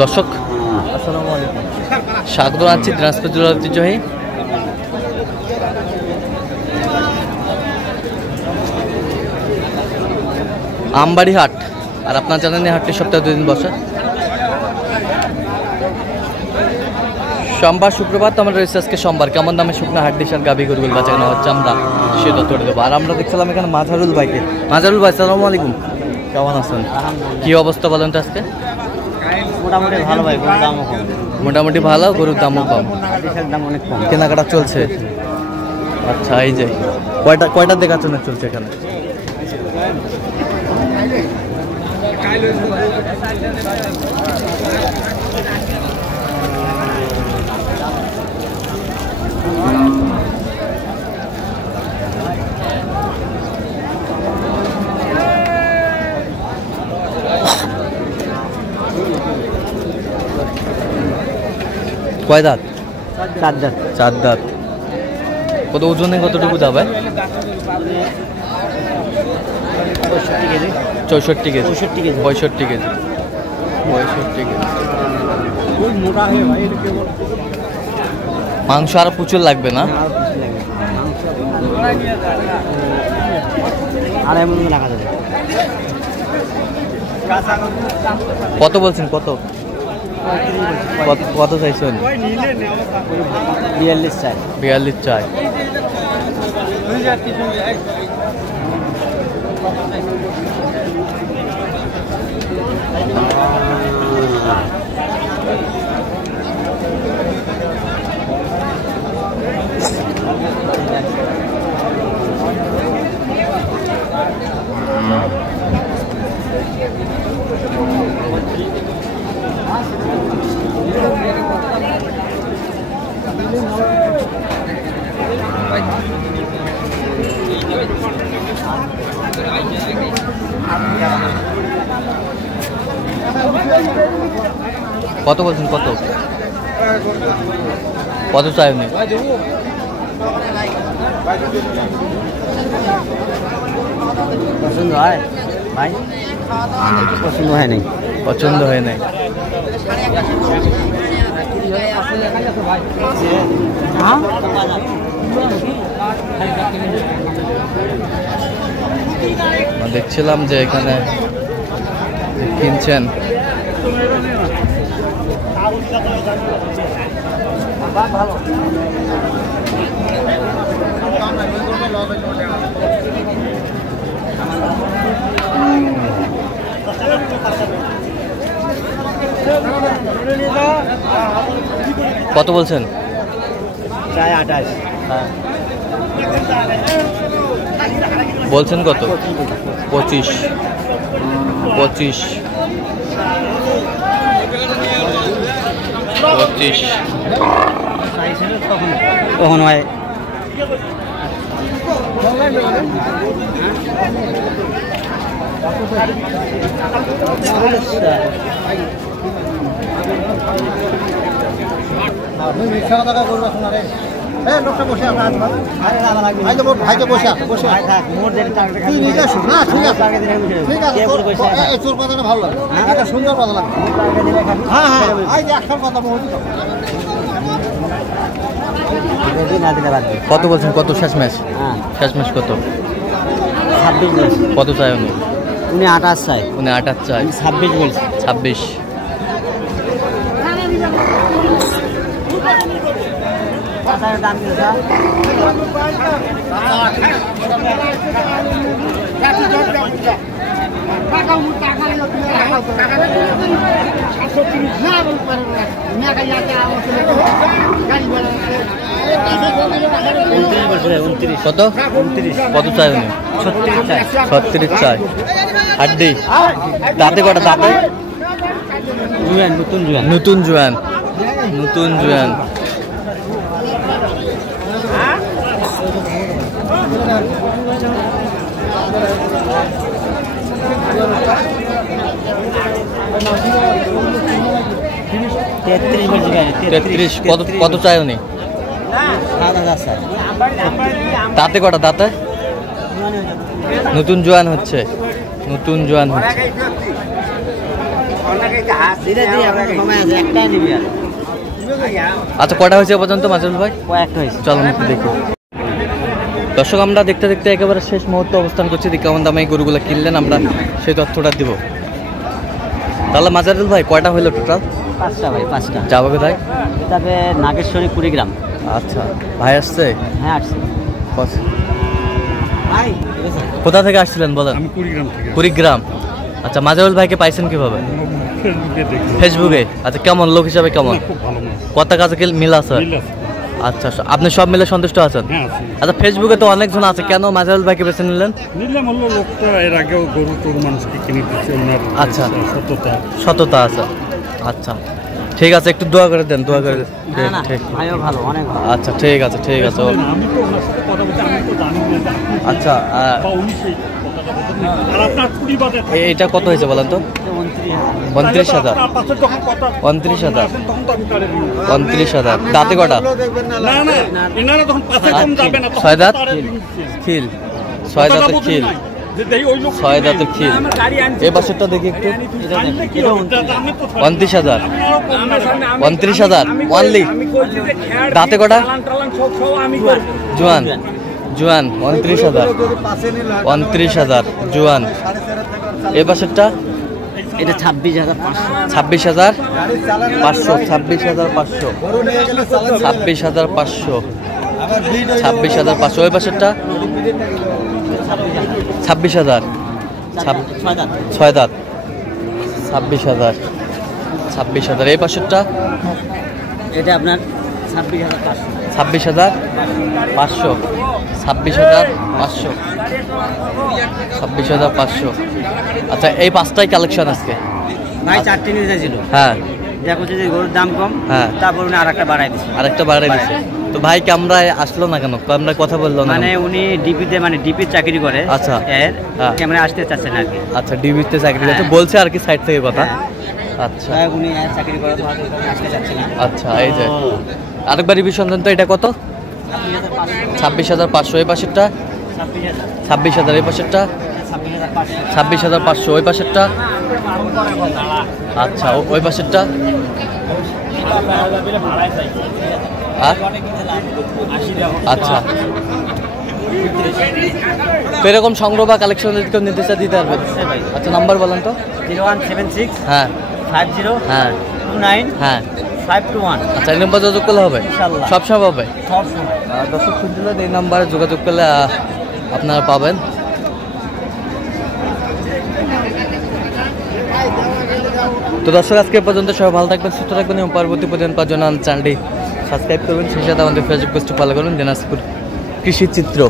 দর্শক আসসালামু আলাইকুম, স্বাগত জানাচ্ছি দিনাজপুর জেলার ঐতিহ্যবাহী আমবাড়ি হাট। আর আপনারা জানেন এই হাটটি সপ্তাহে 2 দিন বসে, সোমবার শুক্রবার। তো আমরা রয়েছে আজকে সোমবার। কেমন দামে শুকনো হাড্ডি সার গাভী গরুগুলো বেচা কেনা হচ্ছে আমরা সেটা তুলে দেবো। আর আমরা দেখছিলাম এখানে মাঝারুল ভাইকে। মাঝারুল ভাই সালামু আলাইকুম, কেমন আছেন? কি অবস্থা বলেন তো আজকে? মোটামুটি ভালো ভাই, গরুর দামও কম। মোটামুটি ভালো, গরুর দামও কম, দাম অনেক কম, কেনাকাটা চলছে। আচ্ছা, এই যে কয়টা দেখাশোনা চলছে এখানে? কয় দাঁত? 4 দাঁত। 4 দাঁত। কত ওজনে কতটুকু যাবে? 64 কেজি। 65 কেজি। 65 কেজি। 65 কেজি। মাংস আরো প্রচুর লাগবে না? কত বলছেন? কত কত চাইছেন? 42 চাই। 42 চাই। কত বলছেন? কত কত চাই উনি? পছন্দ হয় ভাই? পছন্দ হয় নাই। পছন্দ হয় নাই। দেখছিলাম যে এখানে কিনছেন। কত বলছেন? প্রায় 28। বলছেন কত? 25। 25। 25 কখন হয়? কত বলছেন? কত শেষ ম্যাচ? শেষ ম্যাচ কত? 26। কত চাই উনি? উনি 28 চাই। উনি 28 চাই। 26 বলছে। 26। দাম কি স্যার? কত? 29। কত চাই উনি? 36 চাই। 36 চাই। হাড্ডি দাঁতে কটা? দাঁতে জুয়ান, নতুন জুয়ান। নতুন জুয়ান। নতুন জুয়ান। তেত্রিশ। কত চাই উনি? দাঁতে কটা? দাঁতে নতুন জোয়ান হচ্ছে, নতুন জোয়ান হচ্ছে। একটাই নিবি আর আচ্ছা কটা হয়েছে এ পর্যন্ত মাজারুল ভাই? কয়েকটা হয়েছে। চলুন একটু দেখি। দর্শক আমরা দেখতে দেখতে একেবারে শেষ মুহূর্তে অবস্থান করছি। কেমন দামে এই গরুগুলো কিনলেন আমরা সেই তথ্যটা দিব। তাহলে মাজারুল ভাই কয়টা হইলো টোটাল? 5টা ভাই, 5টা। যাবো কোথায়? তবে নাগেশ্বরী কুড়িগ্রাম। আচ্ছা ভাই আসছে? হ্যাঁ আসছি। কোথা থেকে আসছিলেন বলেন? আমি কুড়িগ্রাম থেকে কুড়িগ্রাম। আচ্ছা মাজারুল ভাইকে পাইছেন কিভাবে? ফেসবুকে দেখি। ফেসবুকে। আচ্ছা কেমন লোক হিসাবে কেমন? খুব ভালো মাছ। কথা কাজে কি মিল আছে? মিল আছে। আচ্ছা আপনি সব মিলে সন্তুষ্ট আছেন? হ্যাঁ আছি। আচ্ছা ফেসবুকে তো অনেকজন আছে, কেন মাজারুল ভাইকে বেছে নিলেন? নিলাম হলো লোকটা এর আগেও গরু টরু মানুষকে কিনে দিচ্ছে, ওনার আচ্ছা। সততা। সততা আছে। আচ্ছা ঠিক আছে, একটু দোয়া করে দেন, দোয়া করে দেন। না না ঠিক। ভাইও ভালো, অনেক ভালো। আচ্ছা ঠিক আছে ঠিক আছে। আমি তো ওনার সাথে কথা বলছি, আমি তো জানি না যে আপনি আচ্ছা বা উনি সেই কথাটা বলতেন। আর আপনার কুড়ি বাজে এইটা কত হয়েছে বলেন তো? 29,000। আপনার পাশে যখন কথা 29,000। তখন তো আমি কারে দিব। 29,000। দাঁতে কটা? না না এনারা যখন পাশে কম যাবে না তখন ছয় দাঁত? তারে দিব। খিল। 6 দাঁতের খিল। যে দেই ওই লোক 6 দাঁতের খিল। এই পাশেরটা দেখি একটু। আনলে কি হবে? আমি তো 29,000। 29,000 অনলি। দাঁতে কটা? জোয়ান। জোয়ান 29,000। 29,000 জোয়ান। এই পাশেরটা? এটা 26,500। 26,500। 26,500। 26,500। 26,500। ওই পাশেরটা? 26,000। 6 দাঁত। 26,000। 26,000। এই পাশেরটা? এটা আপনার 26,500। 26,500। 26,500। 26,500। আচ্ছা এই পাঁচটাই কালেকশন আজকে? ভাই 4টে নিয়ে যাচ্ছিল। হ্যাঁ দেখো যে গরুর দাম কম, হ্যাঁ। তারপর উনি আরেকটা বাড়াই দিচ্ছে। আরেকটা বাড়াই দিচ্ছে। তো ভাই ক্যামেরায় আসলো না কেন? ক্যামেরায় কথা বললো না মানে কেন? উনি ডিপিতে মানে ডিপির চাকরি করে। আচ্ছা। এর হ্যাঁ। ক্যামেরা আসতে চাচ্ছেন আর কি। আচ্ছা ডিবিতে চাকরি করতে হ্যাঁ। বলছে আর কি সাইড থেকে কথা। আচ্ছা তাই উনি এর চাকরি করে তো হয়তো আসতে চাচ্ছে না। আচ্ছা এই যে আরেকবার রিভিশন দেন তো, এটা কত? 26,500। এই পাশেরটা? 26,000। এই পাশেরটা? 26,500। ওই পাশেরটা? আচ্ছা ওই পাশেরটা? আর আচ্ছা তো এরকম সংগ্রহ বা কালেকশন যদি কেউ নিতে চায় দিতে পারবে? আচ্ছা নাম্বার বলেন তো। 0176 হ্যাঁ 50 হ্যাঁ 29 হ্যাঁ 521। আচ্ছা এই নাম্বার যোগাযোগ করলে হবে? ইনশাআল্লাহ। সব সময় হবে? সব সময়। দর্শক শুনছিলেন, এই নাম্বারে যোগাযোগ করলে আপনারা পাবেন। তো দর্শক আজকে এ পর্যন্ত সবাই ভালো থাকবেন, সুস্থ থাকবেন এবং পরবর্তী পর্যন্ত পাওয়ার জন্য চ্যানেলটি সাবস্ক্রাইব করবেন। সেই সাথে আমাদের ফেসবুক পেজটি ফলো করবেন, দিনাজপুর কৃষি চিত্র।